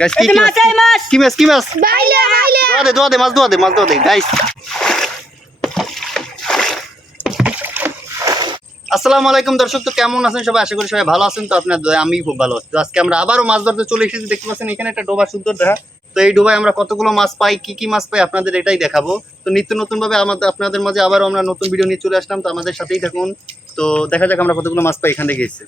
Guys কি মাছ বাইলে দোয়া দে মাছ দোয়া দে গাইস। আসসালামু আলাইকুম দর্শক, তো কেমন আছেন সবাই? আশা করি সবাই ভালো আছেন। তো আপনার আমি খুব ভালো আছি। তো আজকে আমরা আবারও মাছ ধরতে চলে এসেছি। দেখতে পাচ্ছেন এখানে একটা ডোবা সুন্দর দেখা। তো এই ডোবায় আমরা কতগুলো মাছ পাই, কি মাছ পাই আপনাদের এটাই দেখাবো। তো নিত্য নতুন ভাবে আপনাদের মাঝে আবারও আমরা নতুন ভিডিও নিয়ে চলে আসলাম। তো আমাদের সাথেই থাকুন। তো দেখা যাক আমরা কতগুলো মাছ পাই এখান থেকে এসে।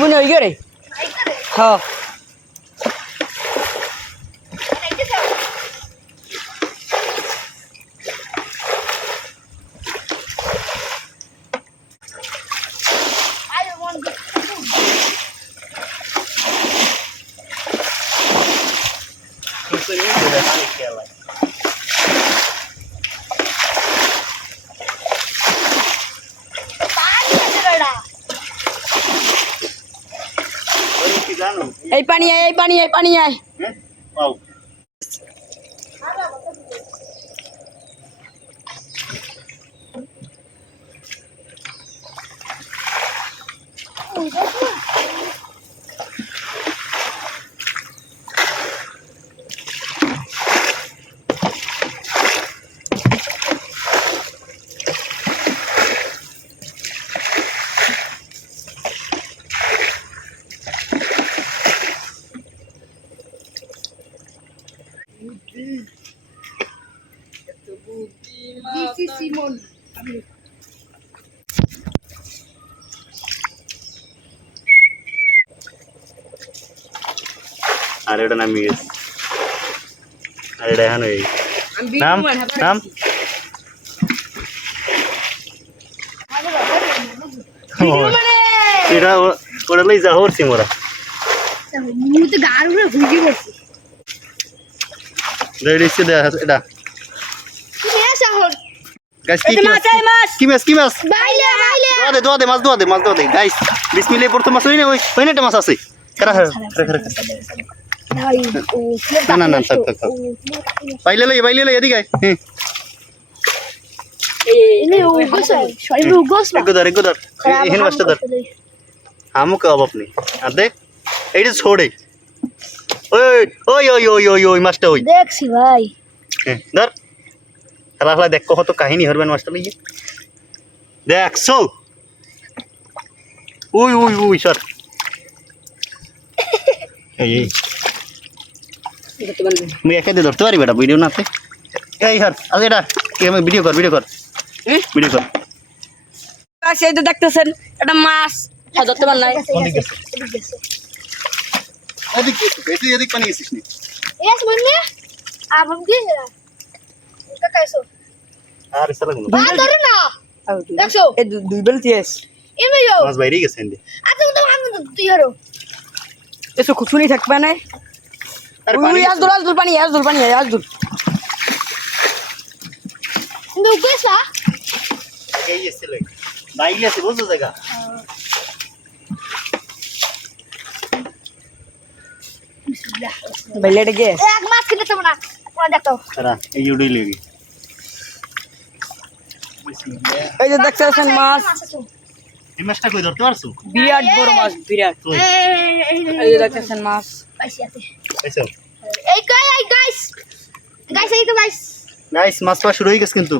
বুনে হই গরে হ্যাঁ এই পানি আয় আর এটা নাম গেছে। আর এটা এখন এই নাম এটা ওরা লই যা হরছি মোরা মুতে গাড়ুরে ভুগি বসে রেডিছে দে এটা তুমি এসা হল গাইস কি মাছ বাইলে দোয়া দে মাছ দোয়া দে গাইস বিসমিল্লাহ। প্রথম মাছ হইনা ওই একটা মাছ আছে। খারা ভাই ও না থাক বাইলে লই এদিকে আয়। এনে ও গোস সরি গোস একদর এহেন মাছটা ধর আমুক অভাব নেই। আর দেখ এইটা ছোড়ে ওই মাছটা ওই দেখছি ভাই ধর খেলা দেখ কত কাহিনী হরবেন মাছটা লইয়ে দেখছো। উই সর মুই একে দিয়ে ধরতে পারি বেটা ভিডিও নাতে এই হর আজ এটা ভিডিও কর ভিডিও কর। সেই তো দেখতেছেন এটা মাছ ধরতে পার নাই এদিক পানি গেছিস নি এস মনে আবম দিয়ে না কাকাইছো আর সালা গুলো বা ধরে না দেখছো এই দুই বেলতি এস এমে যো মাছ বাইরে গেছে এন্ডে। আচ্ছা তো আমি তুই হরো এসো খুচুনি থাকবে না। আরে পানি আজদুল পানি কিন্তু গেছা এই এসে লই বাইরে আছে বুঝছো জায়গা বাইলেটে গে এক মাছ কিনে তো না কোন দেখো সারা এই উড়ই লাগি এই যে দেখতেছেন মাছ এই মাছটা কই ধরতে পারছো? বিরাট বড় মাছ বিরাট। এই যে দেখতেছেন মাছ পাইছি আছে আইছো এই গাইস এই তো গাইস গাইস মাছ পাওয়া শুরু হয়ে গেছে কিন্তু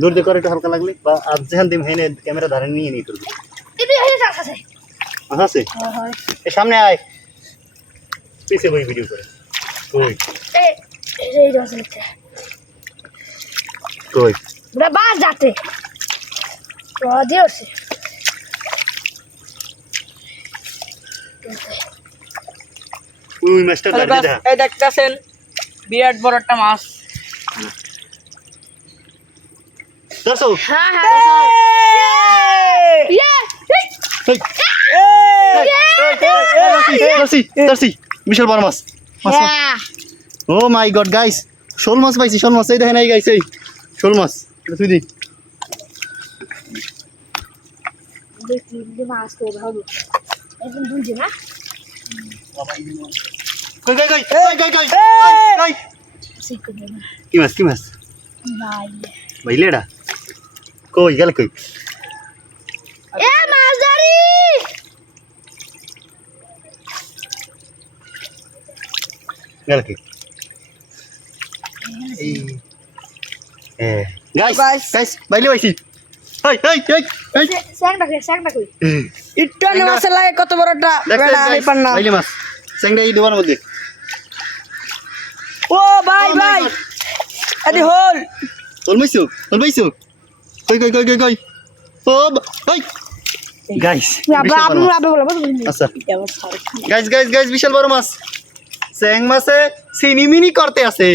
দূর দিয়ে করে একটু হালকা লাগলে বা আজ যেখান দিম হেনে ক্যামেরা ধারে নিয়ে নিয়ে করবি। তুমি হয়ে যাচ্ছে আছে হয় এই সামনে আয় পিছে বই ভিডিও করে কই এই রসলিতে কই বড় বাস যাতে রোদে আছে ওই মাছটা হ্যালো দাঁড়িয়ে গাইস, দেখা এই দেখতেছেন বিরাট বড় একটা মাছ। দর্শক হ্যাঁ হ্যাঁ ইয়ে দর্শি বিশাল বড় মাছ হ্যাঁ ও মাই গড গাইস শোল মাছ পাইছি শোল মাছ এই দেখেন এই গাইস এই শোল মাছ এটা তুই দি দেখি মাছ তো ভালো একদম বুঝে না কই কই কই কই কই কই শিখো না কি মাছ ভাই বাইলেডা কই গেল কই এ মাছ ধরি গেল কই এই গাইস Guys. গাইস বাইলে পাইছি এই এই এই এই স্যাংটা কই একটু আনে মাছের লাগে কত বড়টা বেড়া আমি পার না। বাইলে মাছ সেংডা এই ডোবার মধ্যে ও ভাই ভাই এদি হোল তোল পাইছো কই কই কই কই কই ও কই গাইস আবে বলো আচ্ছা গাইস বিশাল বড় মাছ স্যাং মাছে সিনিমিনি করতে আছে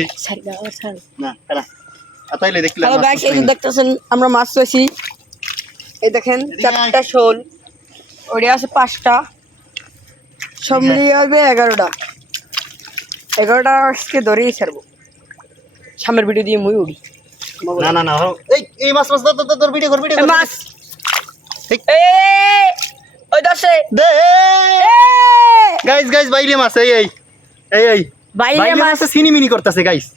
না এরা আতাইলে দেখলে হ্যালো গাইস, এই যে দেখতেছেন আমরা মাছ পাইছি। এই দেখেন চারটা শোল, ওটা আছে 5টা, সব মিলিয়ে হবে 11টা। 11টা আজকে ধরেই ছাড়বো। সামনের ভিডিও দিয়ে মুই উড়ি। না না না এই মাছ তোর ভিডিও কর এই মাছ ঠিক। এই ওই দশে দে গাইস বাইলে মাছ এই বাইলে মাছ সিনিমিনি করতেছে গাইস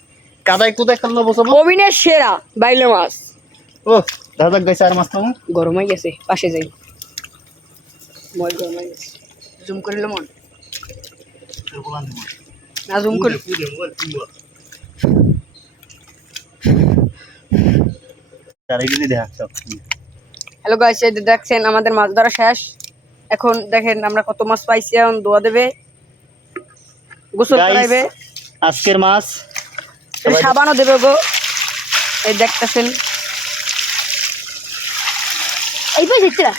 কাদায় কোথায় খেলনো বসবো অবিনের সেরা বাইলে মাছ। ও দাদা গাইস আর মাছ তো গরম হয়ে গেছে, পাশে যাই। মই গরম হয়ে গেছে, জুম করিলে মন না, জুম করে হ্যালো গাইস, এই যে দেখছেন আমাদের মাছ ধরা শেষ। এখন দেখেন আমরা কত মাছ পাইছি। এখন দোয়া দেবে, গোসল করাইবে, আজকের মাছ সাবানও দেবে গো। এই দেখতেছেন এই পয়সা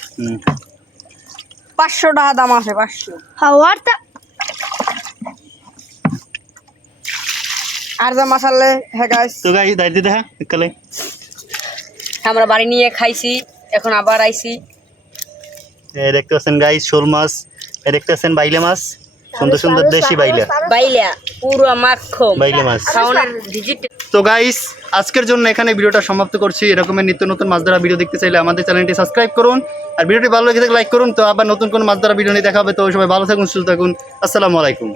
500 টাকা দাম আছে, 500। হাওয়ারটা আর যা মাসালে। হ্যাঁ গাইস, তো গাইস দাইতে দেখা কালে আমরা বাড়ি নিয়ে খাইছি, এখন আবার আইছি। দেখতে পাচ্ছেন গাইস শোল মাছ, দেখতে পাচ্ছেন বাইলে মাছ, সুন্দর সুন্দর দেশি বাইলা বাইলা পুরো মাখন বাইলে মাছ। খাওয়ানোর ভিজিট। তো গাইস আজকের জন্য এখানে ভিডিওটা সমাপ্ত করছি। এরকমের নিত্য নতুন মাছ ধরা ভিডিও দেখতে চাইলে আমাদের চ্যানেলটি সাবস্ক্রাইব করুন, আর ভিডিওটি ভালো লেগে থাকলে লাইক করুন। তো আবার নতুন কোন মাছ ধরা ভিডিও নিয়ে দেখা হবে। তো সবাই ভালো থাকুন, সুস্থ থাকুন, আসসালামু আলাইকুম।